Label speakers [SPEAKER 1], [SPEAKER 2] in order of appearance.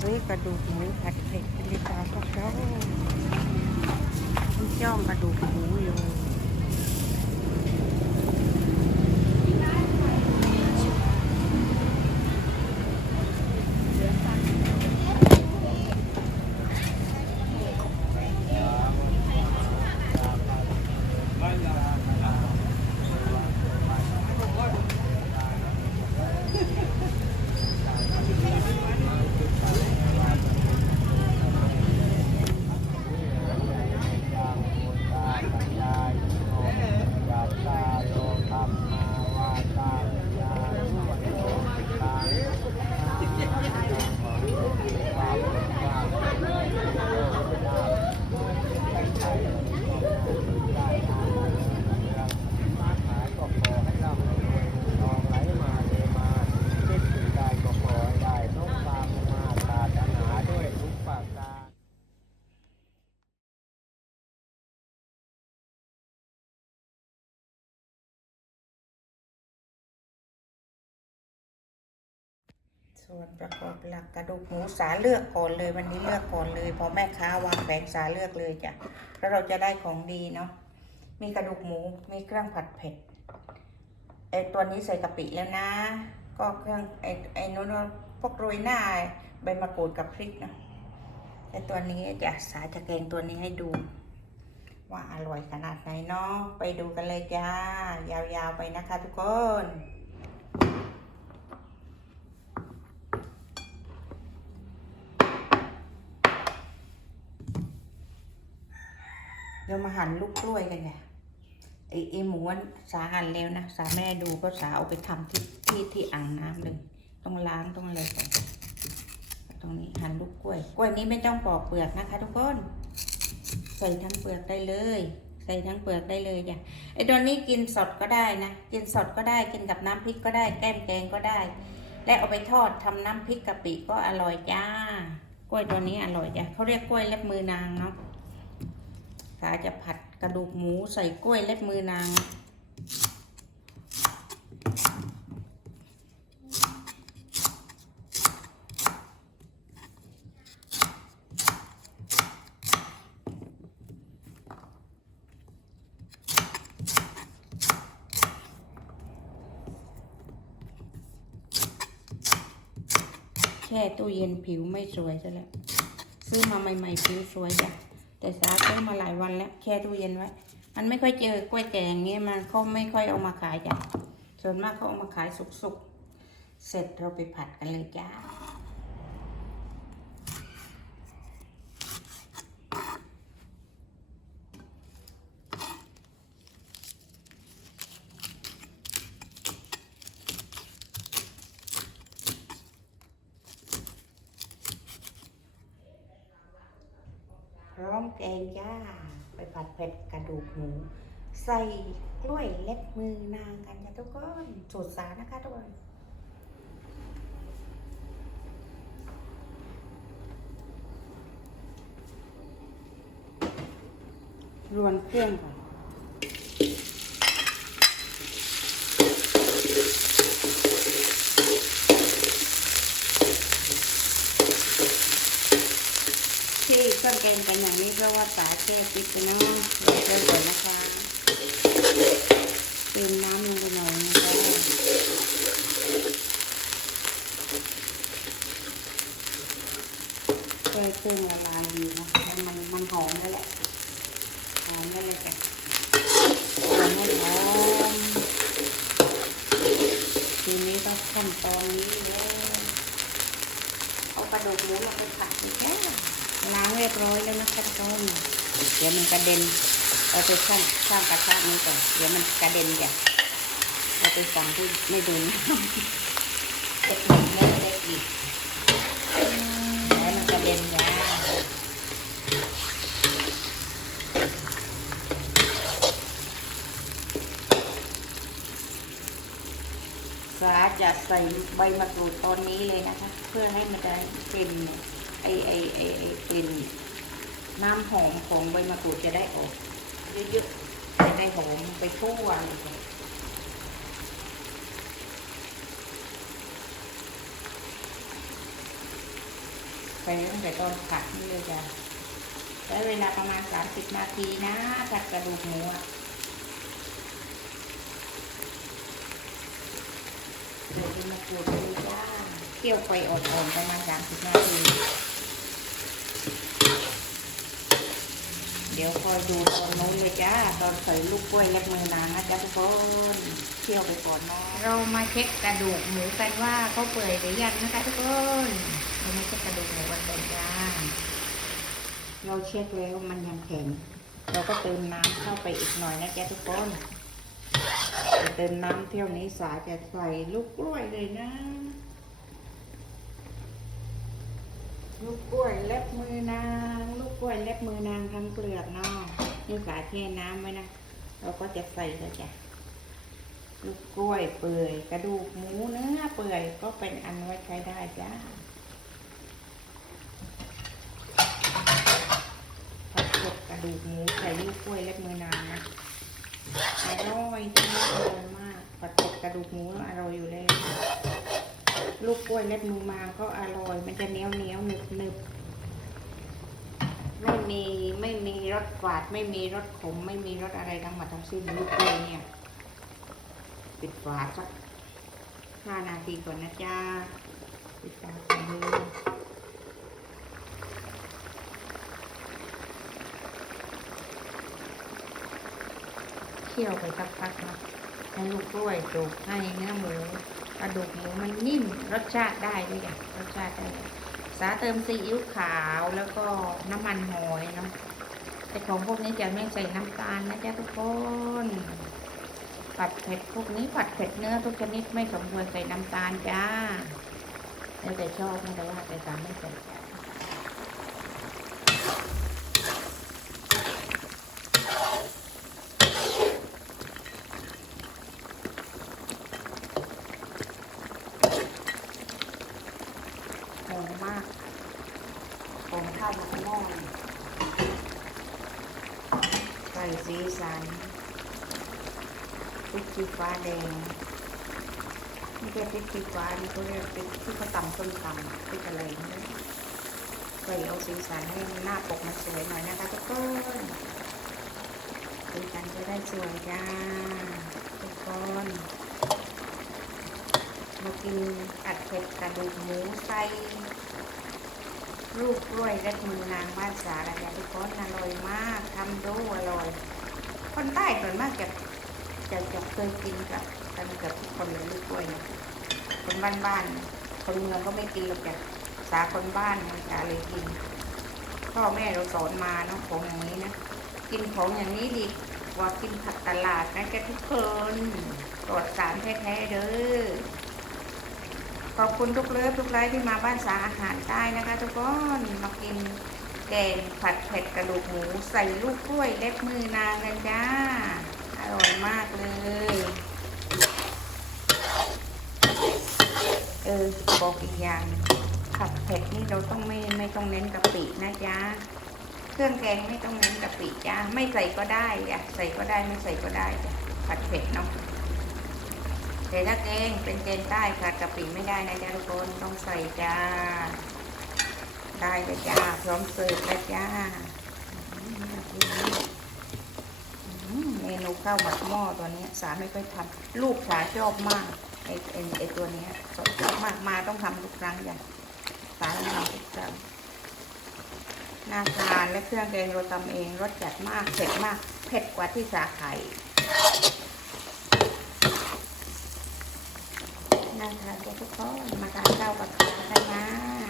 [SPEAKER 1] ซื้อกระดูกหมูผัดเผ็ดกันดีกว่าพวกเราฉันจ้องกระดูกหมูอยู่ ส่วนประกอบหลักกระดูกหมูสาเลือกก่อนเลยวันนี้เลือกก่อนเลยพอแม่ค้าวางแผงสาเลือกเลยจ้ะแล้วเราจะได้ของดีเนาะมีกระดูกหมูมีเครื่องผัดเผ็ดไอตัวนี้ใส่กะปิแล้วนะ ก็เครื่องไอไอนู้นพวกโรยหน้าใบมะกรูดกับพริกเนาะไอตัวนี้จะสาจะแกงตัวนี้ให้ดู ว่าอร่อยขนาดไหนเนาะไปดูกันเลยจ้ายาวๆไปนะคะทุกคน เรามาหั่นลูกกล้วยกันเนี่ไอไอหมูสาหั่นแล้วนะสาแม่ดูก็สาเอาไปทำที่ที่ที่อ่างน้ำเลย ต้องล้างต้องอะไรก่อนตรงนี้หั่นลูกกล้วย กล้วยนี้ไม่ต้องปอกเปลือกนะคะ ทุกคนใส่ทั้งเปลือกได้เลย ใส่ทั้งเปลือกได้เลยจ้ะไอตัวนี้กินสดก็ได้นะกินสดก็ได้กินกับน้ำพริกก็ได้แก้มแกงก็ได้ และเอาไปทอดทำน้ำพริกกะปิก็อร่อยจ้ากล้วยตัวนี้อร่อยจ้ะเขาเรียกกล้วยเล็บมือนางเนาะ จะผัดกระดูกหมูใส่กล้วยเล็บมือนาง แช่ตู้เย็นผิวไม่สวยซะแล้วซื้อมาใหม่ ๆ ผิวสวยจ้ะ แต่สาซื้อมาหลายวันแล้วแช่ตู้เย็นไว้ มันไม่ค่อยเจอกล้วยแกงเงี้ยมันเขาไม่ค่อยเอามาขายจ้ะส่วนมากเขาเอามาขายสุกๆเสร็จเราไปผัดกันเลยจ้า พร้อมแกงจ้าไปผัดเผ็ดกระดูกหมูใส่กล้วยเล็บมือนางกันจ้ะทุกคนสูตรสานะคะทุกคนรวนเครื่องก่อนที่เครื่องแกงกันอย่างนี้ เพราะว่าสาแช่พริกไปเนาะเดี๋ยวเริ่มก่อนะคะเติมน้ำลงไปหน่อยนะคะค่อให้เครื่องละลายดีนะแล้วมันมันหอมแล้วแหละหอมได้เลยจ้ะหอมห้หอมทีนี้ก็ขั้นตอนนี้แล้วเอากระดูกหมูลงไปผัดอีกแล้ว ล้างเรียบร้อยแล้วนะคะทุกคนเดี๋ยวมันกระเด็นเอาไปข้างข้างกระทะนี้ก่อนเดี๋ยวมันกระเด็นจ้ะเอาไปสั่งที่ไม่โดนน้ำเทคนิคไม่ได้อีกแล้วมันกระเด็นจ้าสาจะใส่ใบมะกรูดตอนนี้เลยนะคะ เพื่อให้มันได้กลิ่นไอไอไอไอ น้ำหอมของใบมะกรูดจะได้ออกเยอะๆจะได้หอมไปทั่วเลยค่ะไปตั้งแต่ตอนผัดนี่เลยจ้ะใช้เวลาประมาณสามสิบนาทีนะผัดกระดูกหมูอะเดี๋ยวมาปรุงเลยจ้าเคี่ยวไฟอ่อนๆประมาณสามสิบนาที เดี๋ยวคอยดูตอนนู้นเลยจ้า ตอนใส่ลูกกล้วยเล็บมือนางนะจ๊ะทุกคนเคี่ยวไปก่อนนะเรามาเช็คกระดูกหมูกันว่าเขาเปื่อยหรือยังนะคะทุกคนเรามาเช็คกระดูกหมูกันก่อนจ้าเราเช็คแล้วมันยังแข็งเราก็เติมน้ำเข้าไปอีกหน่อยนะจ๊ะทุกคนจะเติมน้ำเที่ยวนี้สาจะใส่ลูกกล้วยเลยนะ ลูกกล้วยเล็บมือนาง ลูกกล้วยเล็บมือนางทั้งเปลือกเนาะนี่สาแช่น้ำไว้นะ เราก็จะใส่เลยจ้ะลูกกล้วยเปื่อยกระดูกหมูเนื้อเปื่อยก็เป็นอันไว้ใช้ได้จ้าผัดกดกระดูกหมูใส่ลูกกล้วยเล็บมือนางนะอร่อยจริงอร่อยมากผัดกดกระดูกหมูอร่อยอยู่แล้ว ลูกกล้วยเล็บมือมาก็อร่อย มันจะเหนียวเหนียวหนึบหนึบไม่มีไม่มีรสฝาดไม่มีรสขม ไม่มีรสอะไรทั้งหมดทั้งสิ้นลูกกล้วยเนี่ย ปิดฝาสักห้านาทีก่อนนะจ้าปิดฝาก่อนเลยเคี่ยวไปสักพักนะให้ลูกกล้วยสุกให้เนื้อหมู กระดูกหมูมันนิ่มรสชาติได้ด้วยอะรสชาติได้สาเติมซีอิ๊วขาวแล้วก็น้ำมันหอยเนาะแต่ของพวกนี้จะไม่ใส่น้ำตาลนะจ๊ะทุกคนผัดเผ็ดพวกนี้ผัดเผ็ดเนื้อทุกชนิดไม่สมควรใส่น้ำตาลจ้าแล้วแต่ชอบไม่ได้ว่าแต่ตามไม่ใส่จ้าหอ มมากหอมข้าวหมกหม้อใส่สีสันพริกชี้ฟ้าแดงไม่ใช่พริกชี้ฟ้านี่เขาเรียกพริกที่เขาตำส้มตำพริกอะไรนี่ใส่เอาสีสันให้มันหน้าปกมันสวยหน่อยนะคะทุกคนสีสันจะได้สวยจ้าทุกคนมากินผัดเผ็ดกระดูกหมูใส่ ลูกกล้วยและมือนางบ้านสาระยาทุกคนอร่อยมากทำดูอร่อย คนใต้ส่วนมากจะจะจะเคยกินกับกันกับทุกคนเลยลูกกล้วยนะคนบ้านบ้านๆคนเมืองก็ไม่กินหรอกจ้ะสาคนบ้านมันจะเลยกินพ่อแม่เราสอนมาเนาะของอย่างนี้นะกินของอย่างนี้ดีกว่ากินผักตลาดนะแกทุกคนปลอดสารแท้ๆเด้อ ขอบคุณทุกเลิฟทุกไลฟ์ที่มาบ้านสาอาหารใต้นะคะ ทุกคนมากินแกงผัดเผ็ดกระดูกหมูใส่ลูกกล้วยเล็บมือนางกันจ้า อร่อยมากเลย เออบอกอีกอย่างผัดเผ็ดนี่เราต้องไม่ไม่ต้องเน้นกะปินะจ๊ะเครื่องแกงไม่ต้องเน้นกะปิจ้าไม่ใส่ก็ได้อะใส่ก็ได้ไม่ใส่ก็ได้จ้ะผัดเผ็ดเนาะ แต่ถ้าแกงเป็นแกงใต้ขาดกะปิไม่ได้นะจ๊ะทุกคนต้องใส่จ้า ได้เลยจ้า พร้อมเสิร์ฟแล้วจ้าเมนูข้าวหมักหม้อตัวนี้สาไม่ค่อยทำลูกสาชอบมากไอไอไอตัวนี้ชอบมากมาต้องทำทุกครั้งอย่างสาต้องทำทุกครั้งน่าทานและเครื่องแกงเราทำเองรสจัดมากเผ็ดมากเผ็ดกว่าที่สาขายน่าทานทุกคนมาทานข้าวกับขากันนะ